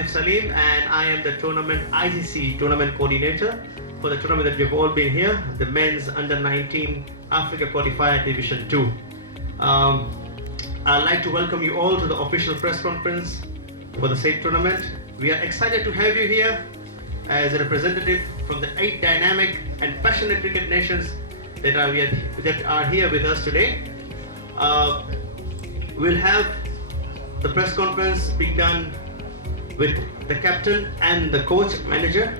Atif Salim, and I am the tournament ICC tournament coordinator for the tournament that we've all been here, the men's under 19 Africa Qualifier Division 2. I'd like to welcome you all to the official press conference for the said tournament. We are excited to have you here as a representative from the 8 dynamic and passionate cricket nations that are here with us today. We'll have the press conference being done with the captain and the coach manager,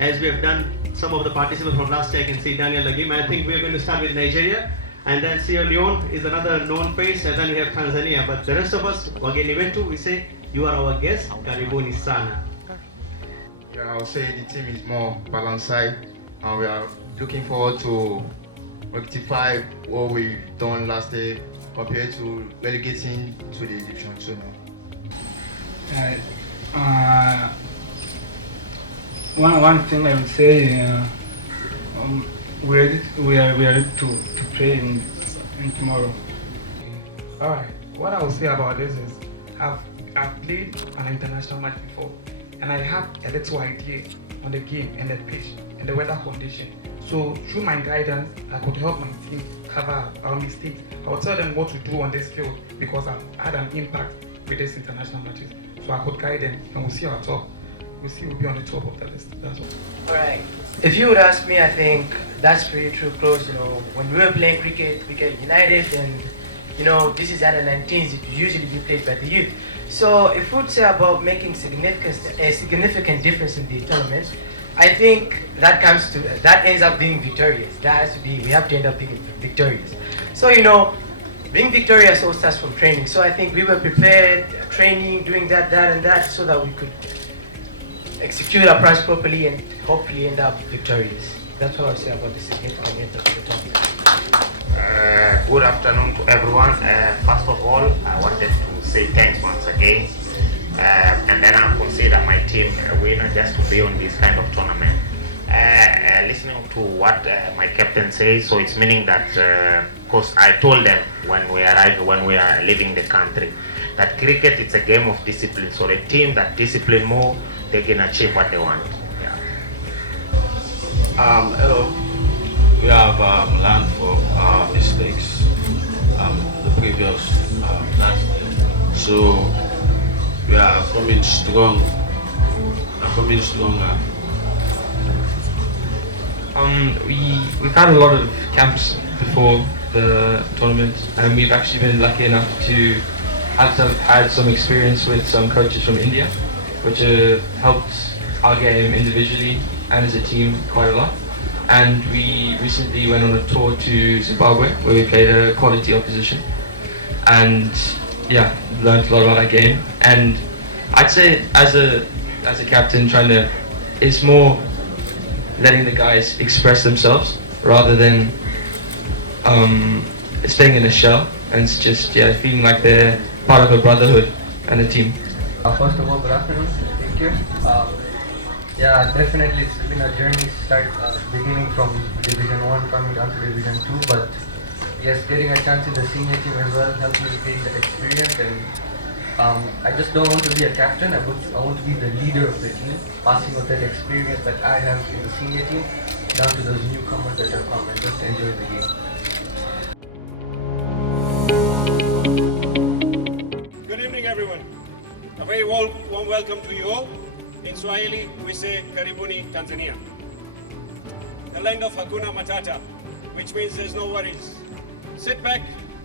as we have done some of the participants from last year. I can see Daniel Lagim. I think we're going to start with Nigeria, and then Sierra Leone is another known face, and then we have Tanzania. But the rest of us, wageni wetu, we say, you are our guest, karibuni sana. Yeah, I would say the team is more balanced, and we are looking forward to rectify what we've done last year compared to relegating to the Division 2 now. One thing I would say, we are ready to play in tomorrow. Alright, what I will say about this is I've played an international match before, and I have a little idea on the game and the pitch and the weather condition. So through my guidance, I could help my team cover our mistakes. I will tell them what to do on this field because I've had an impact with these international matches. So I could guide them, and we'll see our top. We'll see we'll be on the top of the list. That's all. Alright. If you would ask me, I think that's pretty true, close. When we were playing cricket, we get united, and this is under 19s. It usually be played by the youth. So if we would say about making a significant difference in the tournament, I think that ends up being victorious. We have to end up being victorious. So being victorious all starts from training. So I think we were prepared, training, doing that and that, so that we could execute our plans properly and hopefully end up victorious. That's what I'll say about the significant impact of the topic. Good afternoon to everyone. First of all, I wanted to say thanks once again. And then I consider my team a winner just to be on this kind of tournament. Listening to what my captain says, so it's meaning that, because I told them when we are leaving the country, that cricket is a game of discipline. So the team that discipline more, they can achieve what they want. Yeah. Hello. We have learned from our mistakes the previous last year. So we are coming strong. We've had a lot of camps before the tournament, and we've actually been lucky enough to had some experience with some coaches from India, which helped our game individually and as a team quite a lot. And we recently went on a tour to Zimbabwe, where we played a quality opposition, and yeah, learned a lot about that game. And I'd say as a captain, it's more letting the guys express themselves rather than staying in a shell, and it's just feeling like they're part of a brotherhood and a team. First of all, good afternoon. Thank you. Definitely it's been a journey beginning from Division 1 coming down to Division 2, but yes, getting a chance in the senior team as well helped me gain the experience, and I just don't want to be a captain. I want to be the leader of the team, passing on that experience that I have in the senior team down to those newcomers that have come and just enjoy the game. Good evening, everyone. A very warm welcome to you all. In Swahili, we say Karibuni Tanzania, the land of Hakuna Matata, which means there's no worries. Sit back,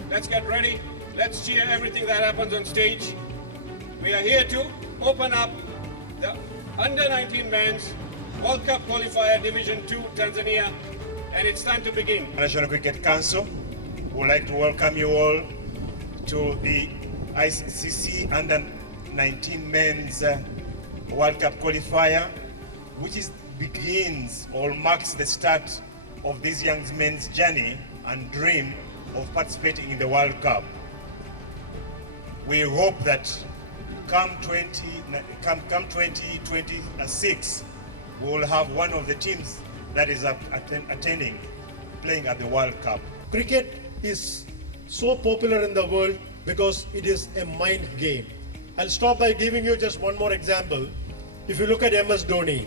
let's get ready, let's cheer everything that happens on stage. We are here to open up the Under-19 Men's World Cup Qualifier Division 2 Tanzania, and it's time to begin. National Cricket Council would like to welcome you all to the ICC Under-19 Men's World Cup Qualifier, which begins or marks the start of this young men's journey and dream of participating in the World Cup. We hope that come 2026, we will have one of the teams that is playing at the World Cup. Cricket is so popular in the world because it is a mind game. I'll stop by giving you just one more example. If you look at MS Dhoni,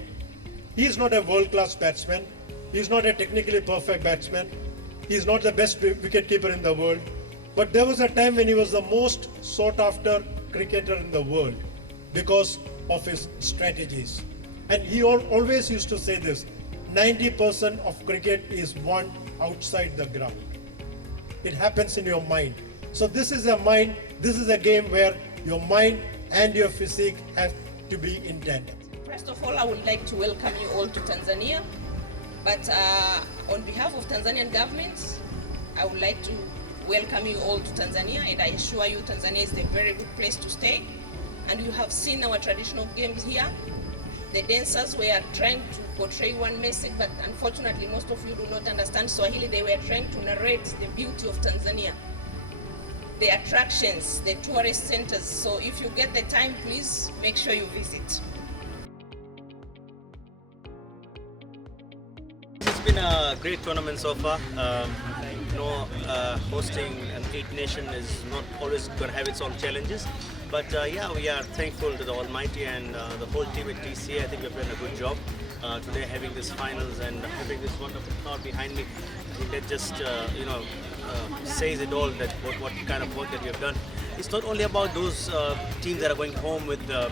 he is not a world-class batsman. He is not a technically perfect batsman. He is not the best wicketkeeper in the world. But there was a time when he was the most sought-after cricketer in the world because of his strategies. And he always used to say this, 90% of cricket is won outside the ground. It happens in your mind. So this is a game where your mind and your physique have to be in tandem. First of all, I would like to welcome you all to Tanzania. But on behalf of Tanzanian government, I would like to welcome you all to Tanzania, and I assure you Tanzania is a very good place to stay. And you have seen our traditional games here. The dancers were trying to portray one message, but unfortunately most of you do not understand Swahili. They were trying to narrate the beauty of Tanzania, the attractions, the tourist centers. So if you get the time, please make sure you visit. It's been a great tournament so far. Hosting an 8-nation is not always going to have its own challenges. But yeah, we are thankful to the Almighty and the whole team at TCA. I think we've done a good job today having this finals and having this wonderful crowd behind me. I think that just says it all, that what kind of work that we have done. It's not only about those teams that are going home with the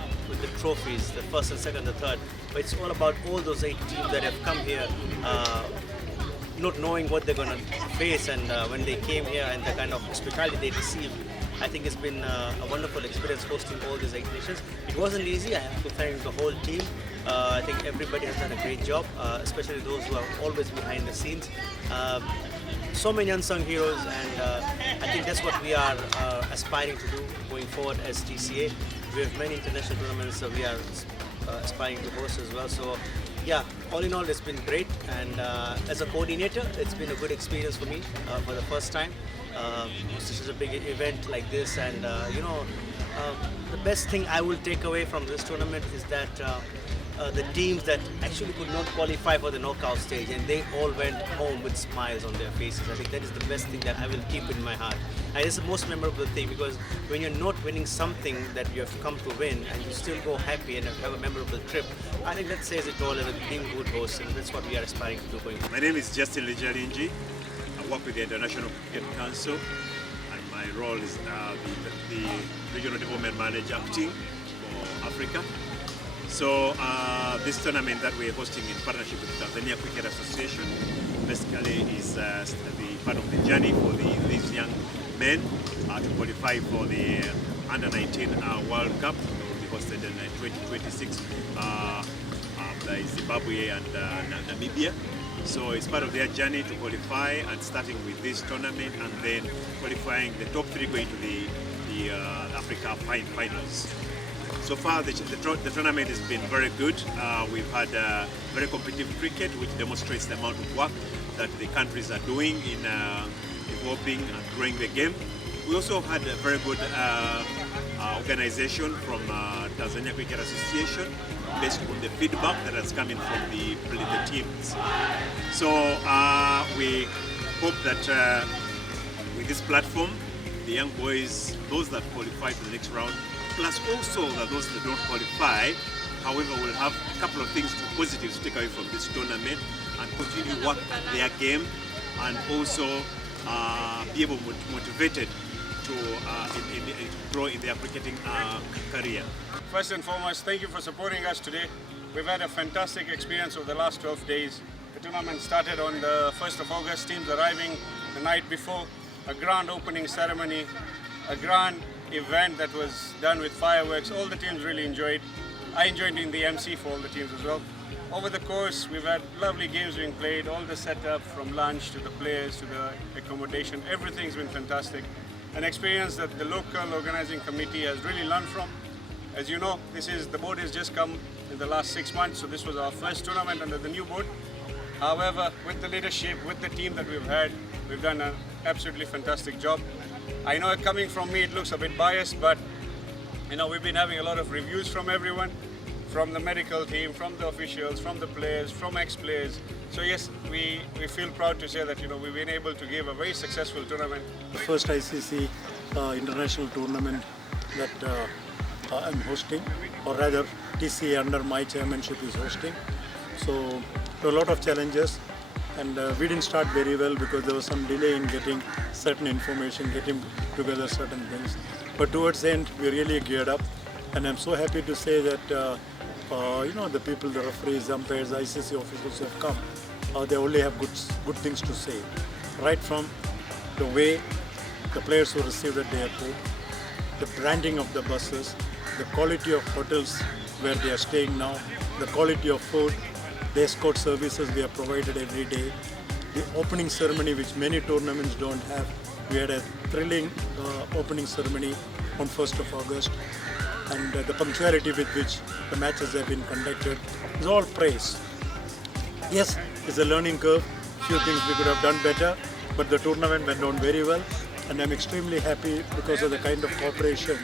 trophies, the first and second, the third, but it's all about all those 8 teams that have come here not knowing what they're going to face, and when they came here and the kind of hospitality they received. I think it's been a wonderful experience hosting all these 8 nations. It wasn't easy. I have to thank the whole team. I think everybody has done a great job, especially those who are always behind the scenes. So many unsung heroes, and I think that's what we are aspiring to do going forward as TCA. We have many international tournaments that we are aspiring to host as well. So yeah, all in all, it's been great, and as a coordinator, it's been a good experience for me for the first time. This is a big event like this, and the best thing I will take away from this tournament is that the teams that actually could not qualify for the knockout stage, and they all went home with smiles on their faces. I think that is the best thing that I will keep in my heart. And it's the most memorable thing, because when you're not winning something that you have come to win and you still go happy and have a memorable trip, I think that says it all as a being good host, and that's what we are aspiring to do going forward. My name is Justin Lijalinji. I work with the International Cricket Council, and my role is the Regional Development Manager acting for Africa. So this tournament that we're hosting in partnership with the Tanzania Cricket Association basically is the part of the journey for these young men to qualify for the Under-19 World Cup. It will be hosted in 2026 by Zimbabwe and Namibia. So it's part of their journey to qualify, and starting with this tournament and then qualifying the top 3 going to the Africa finals. So far the tournament has been very good. We've had very competitive cricket, which demonstrates the amount of work that the countries are doing in developing and growing the game. We also had a very good organization from Tanzania Cricket Association, based on the feedback that has come in from the teams. So we hope that with this platform, the young boys, those that qualify for the next round, plus also that those that don't qualify, however, will have a couple of things positives to take away from this tournament and continue work their game, and also be able to motivated to grow in their cricketing career. First and foremost, thank you for supporting us today. We've had a fantastic experience over the last 12 days. The tournament started on the 1st of August, teams arriving the night before, a grand opening ceremony, a grand event that was done with fireworks. All the teams really enjoyed. I enjoyed being the MC for all the teams as well. Over the course, we've had lovely games being played, all the setup from lunch to the players to the accommodation, everything's been fantastic. An experience that the local organizing committee has really learned from. As you know, the board has just come in the last 6 months, so this was our first tournament under the new board. However, with the leadership, with the team that we've had, we've done an absolutely fantastic job. I know coming from me, it looks a bit biased, but we've been having a lot of reviews from everyone, from the medical team, from the officials, from the players, from ex-players. So yes, we feel proud to say that we've been able to give a very successful tournament. The first ICC international tournament that I'm hosting, or rather TCA under my chairmanship is hosting. So there were a lot of challenges, and we didn't start very well because there was some delay in getting certain information, getting together certain things. But towards the end, we really geared up, and I'm so happy to say that the people, the referees, umpires, ICC officials who have come, they only have good things to say. Right from the way the players who received at the airport, the branding of the buses, the quality of hotels where they are staying now, the quality of food, the escort services we are provided every day, the opening ceremony which many tournaments don't have. We had a thrilling opening ceremony on 1st of August, and the punctuality with which the matches have been conducted is all praise. Yes, it's a learning curve, few things we could have done better, but the tournament went on very well, and I'm extremely happy because of the kind of cooperation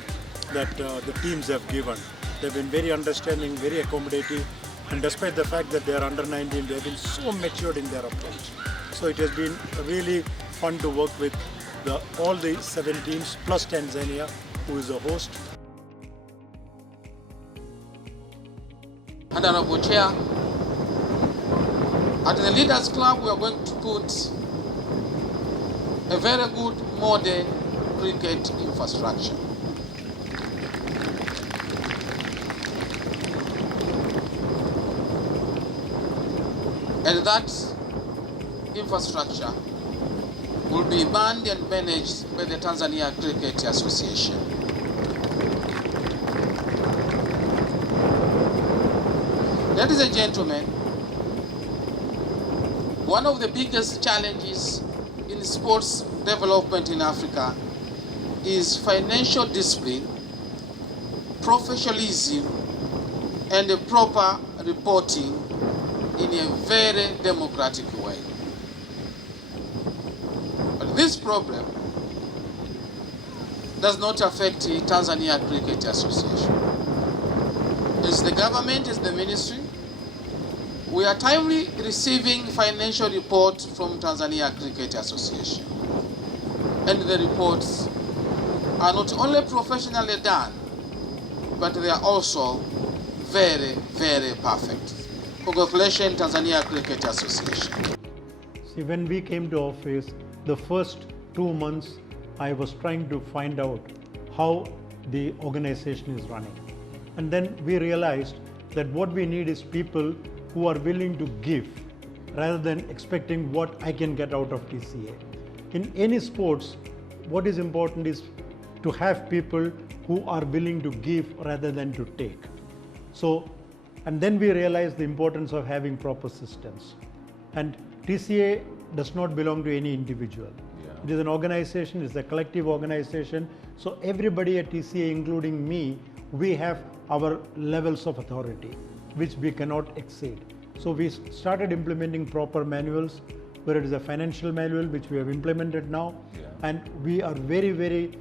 that the teams have given. They've been very understanding, very accommodating, and despite the fact that they are under 19, they have been so matured in their approach. So it has been really fun to work with all the 7 teams plus Tanzania, who is a host. Honorable Chair, at the Leaders Club we are going to put a very good modern cricket infrastructure. And that infrastructure will be manned and managed by the Tanzania Cricket Association. Ladies and gentlemen, one of the biggest challenges in sports development in Africa is financial discipline, professionalism, and a proper reporting in a very democratic way. But this problem does not affect the Tanzania Cricket Association. As the government, as the ministry, we are timely receiving financial reports from Tanzania Cricket Association. And the reports are not only professionally done, but they are also very, very perfect. Congratulations, Tanzania Cricket Association. See, when we came to office, the first 2 months, I was trying to find out how the organization is running. And then we realized that what we need is people who are willing to give rather than expecting what I can get out of TCA. In any sports, what is important is to have people who are willing to give rather than to take. And then we realized the importance of having proper systems. And TCA does not belong to any individual. It is an organization, it's a collective organization. So everybody at TCA, including me, we have our levels of authority, which we cannot exceed. So we started implementing proper manuals, where it is a financial manual, which we have implemented now. And we are very, very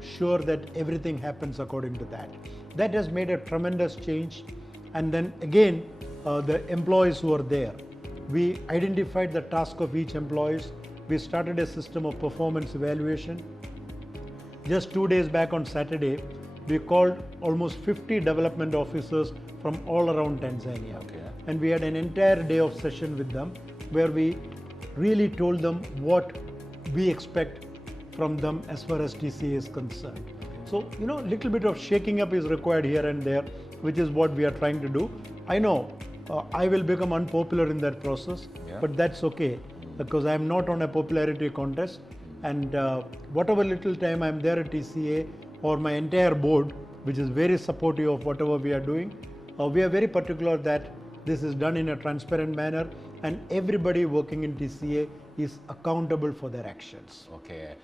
sure that everything happens according to that. That has made a tremendous change. And then again, the employees who are there, we identified the task of each employee. We started a system of performance evaluation. Just 2 days back on Saturday, we called almost 50 development officers from all around Tanzania. And we had an entire day of session with them, where we really told them what we expect from them as far as TCA is concerned. So, little bit of shaking up is required here and there, which is what we are trying to do. I know I will become unpopular in that process, but that's okay, because I'm not on a popularity contest. And whatever little time I'm there at TCA, or my entire board, which is very supportive of whatever we are doing, we are very particular that this is done in a transparent manner, and everybody working in TCA is accountable for their actions. Okay.